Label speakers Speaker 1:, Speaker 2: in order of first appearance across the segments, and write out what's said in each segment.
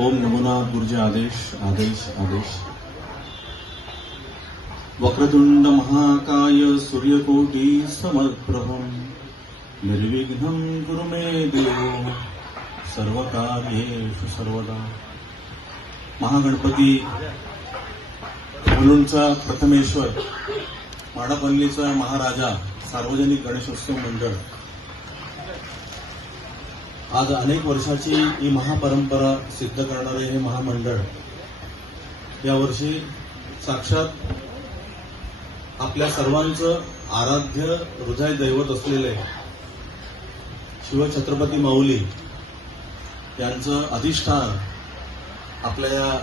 Speaker 1: ओम नमुना गुरुजी आदेश आदेश आदेश. वक्रतुंड महाकाय सूर्यकोटी समप्रभम निर्विघ्नं गुरु मे देव सर्वकार्येषु सर्वदा. महागणपती मुलुंडचा प्रथमेश्वर माडापल्लीचा महाराजा सार्वजनिक गणेशोत्सव मंडळ. आज अनेक वर्षाची ही महापरंपरा सिद्ध करणारे हे महामंडळ यावर्षी साक्षात आपल्या सर्वांचं आराध्य हृदय दैवत असलेले शिवछत्रपती माऊली यांचं अधिष्ठान आपल्या या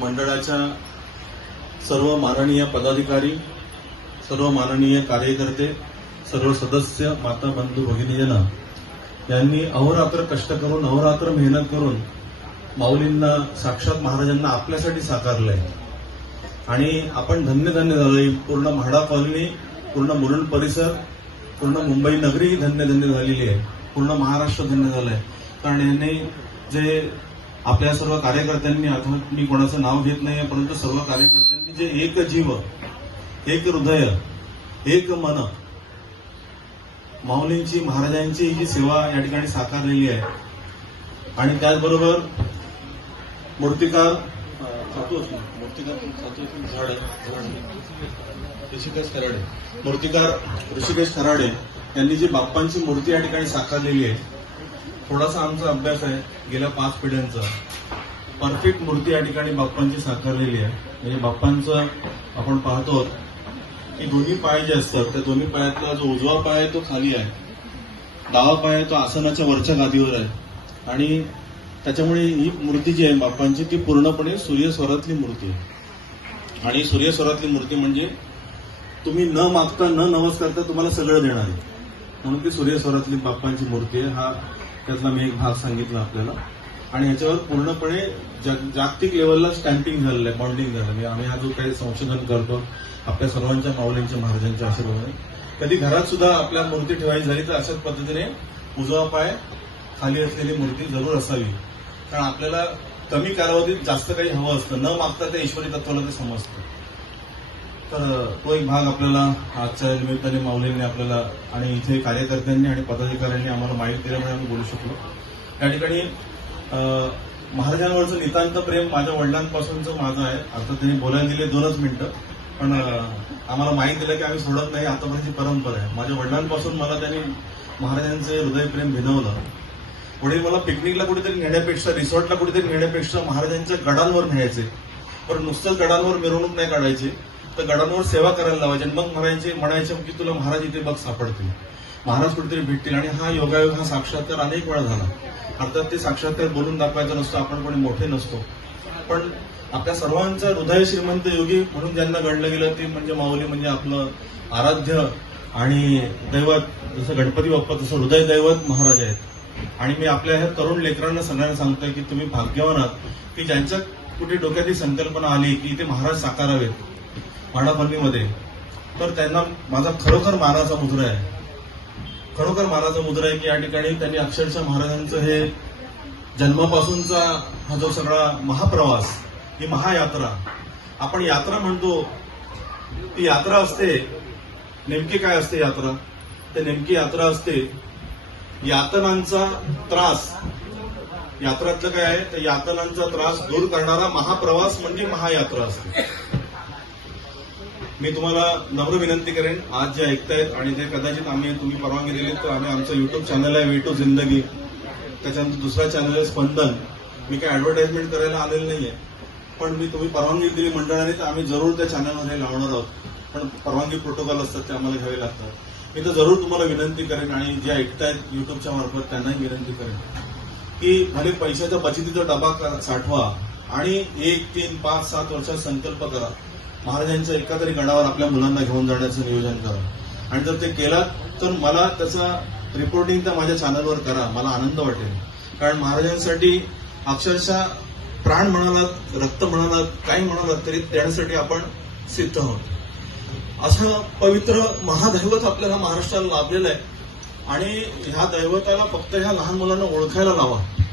Speaker 1: मंडळाच्या सर्व माननीय पदाधिकारी सर्व माननीय कार्यकर्ते सर्व सदस्य माता बंधू भगिनीजना यांनी अहोरात्र कष्ट करून अहोरात्र मेहनत करून माऊलींना साक्षात महाराजांना आपल्यासाठी साकारलंय. आणि आपण धन्य धन्य झालोय पूर्ण म्हाडा कॉलनी पूर्ण मुरुण परिसर पूर्ण मुंबई नगरी धन्य धन्य झालेली आहे. पूर्ण महाराष्ट्र धन्य झालंय. कारण यांनी जे आपल्या सर्व कार्यकर्त्यांनी अर्थात मी कोणाचं नाव घेत नाही परंतु सर्व कार्यकर्त्यांनी जे एक जीव एक हृदय एक मन माऊलींची महाराजांची ही सेवा या ठिकाणी साकारलेली आहे. आणि त्याचबरोबर मूर्तिकार मूर्तिकार ऋषिकेश खराडे. मूर्तिकार ऋषिकेश खराडे यांनी जी बाप्पांची मूर्ती या ठिकाणी साकारलेली आहे थोडासा आमचा अभ्यास आहे गेल्या पाच पिढ्यांचा. परफेक्ट मूर्ती या ठिकाणी बाप्पांची साकारलेली आहे. म्हणजे बाप्पांचं आपण पाहतो की दोन्ही पाय जे असतात त्या दोन्ही पायातला जो उजवा पाय आहे तो खाली आहे. डावा पाय आहे तो आसनाच्या वरच्या गादीवर आहे. आणि त्याच्यामुळे ही मूर्ती जी आहे बाप्पांची ती पूर्णपणे सूर्यस्वरातली मूर्ती आहे. आणि सूर्यस्वरातली मूर्ती म्हणजे तुम्ही न मागता न नवस करता तुम्हाला सगळं देणार आहे. म्हणून ती सूर्यस्वरातली बाप्पांची मूर्ती आहे. हा त्यातला मी एक भाग सांगितला आपल्याला. आणि याच्यावर पूर्णपणे जागतिक लेवलला स्टॅम्पिंग झालेलं आहे बॉन्डिंग झालं म्हणजे आम्ही हा जो काही संशोधन करतो आपल्या सर्वांच्या माऊलींच्या महाराजांच्या आशीर्वादाने कधी घरात सुद्धा आपल्या मूर्ती ठेवायची झाली तर अशाच पद्धतीने उजवा पाय खाली असलेली मूर्ती जरूर असावी. कारण आपल्याला कमी कालावधीत जास्त काही हवं असतं. न मागता त्या ईश्वरी तत्वाला ते समजतं. तर तो एक भाग आपल्याला आजच्या निमित्ताने माऊलींनी आपल्याला आणि इथे कार्यकर्त्यांनी आणि पदाधिकाऱ्यांनी आम्हाला माहिती दिल्यामुळे आम्ही बोलू शकलो. या ठिकाणी महाराजांवरचं नितांत प्रेम माझ्या वडिलांपासूनचं माझं आहे. आता त्यांनी बोलायला दिले दोनच मिनिटं. पण आम्हाला माहीत दिलं की आम्ही सोडत नाही. आतापर्यंतची परंपरा आहे. माझ्या वडिलांपासून मला त्यांनी महाराजांचे हृदयप्रेम भिनवलं. पुढे मला पिकनिकला कुठेतरी नेण्यापेक्षा रिसॉर्टला कुठेतरी नेण्यापेक्षा महाराजांच्या गडांवर न्यायचे. पण नुसतंच गडांवर मिरवणूक नाही काढायची. तर गडांवर सेवा करायला लावायचे. आणि मग म्हणायचे म्हणायचे की तुला महाराज इथे बघ सापडतील. महाराज कुठेतरी भेटतील. आणि हा योगायोग हा साक्षात्कार अनेक वेळा झाला. अर्थात ते साक्षात बोलून दाखवायचं नसतो आपण कोणी मोठे नसतो. पण आपल्या सर्वांचं हृदय श्रीमंत योगी म्हणून ज्यांना गणलं गेलं ते म्हणजे माऊली म्हणजे आपलं आराध्य आणि दैवत जसं गणपती बाप्पा तसं हृदय दैवत महाराज आहेत. आणि मी आपल्या ह्या तरुण लेकरांना सगळ्यांना सांगतोय की तुम्ही भाग्यवान आहात की ज्यांच्या कुठे डोक्यात ही संकल्पना आली की ते महाराज साकारावेत माडापल्लीमध्ये तर त्यांना माझा खरोखर मानाचा मुद्रा आहे. खरोखर मानाचा मुद्रा आहे की या ठिकाणी त्यांनी अक्षरशः महाराजांचं हे जन्मापासूनचा हा जो सगळा महाप्रवास ही महायात्रा आपण यात्रा म्हणतो ती यात्रा असते. नेमकी काय असते यात्रा? ते नेमकी यात्रा असते यातनांचा त्रास. यात्रातलं काय आहे? तर यातनांचा त्रास दूर करणारा महाप्रवास म्हणजे महायात्रा असते. मी तुम्हाला नम्र विनंती करेन आज जे ऐकतायत आणि ते कदाचित आम्ही तुम्ही परवानगी दिली तर आम्ही आमचं युट्यूब चॅनल आहे वे टू जिंदगी. त्याच्यानंतर दुसरा चॅनल आहे स्पंदन. मी काही ऍडव्हर्टाइजमेंट करायला आलेलं नाहीये. पण मी तुम्ही परवानगी दिली मंडळाने तर आम्ही जरूर त्या चॅनलमध्ये लावणार आहोत. पण परवानगी प्रोटोकॉल असतात ते आम्हाला घ्यावे लागतात. मी तर जरूर तुम्हाला विनंती करेन आणि जे ऐकतायत युट्यूबच्या मार्फत त्यांनाही विनंती करेन. की भले पैशाच्या बचतीचा डबा साठवा आणि एक तीन पाच सात वर्षात संकल्प करा. महाराजांच्या एका तरी गणावर आपल्या मुलांना घेऊन जाण्याचं नियोजन करा. आणि जर ते केलात तर मला त्याचा रिपोर्टिंग तर माझ्या चॅनलवर करा. मला आनंद वाटेल. कारण महाराजांसाठी अक्षरशः प्राण म्हणालात रक्त म्हणालात काही म्हणालात तरी देण्यासाठी आपण सिद्ध आहोत. असं पवित्र महादैवत आपल्याला महाराष्ट्राला लाभलेलं आहे. आणि ह्या दैवताला फक्त ह्या लहान मुलांना ओळखायला लावा.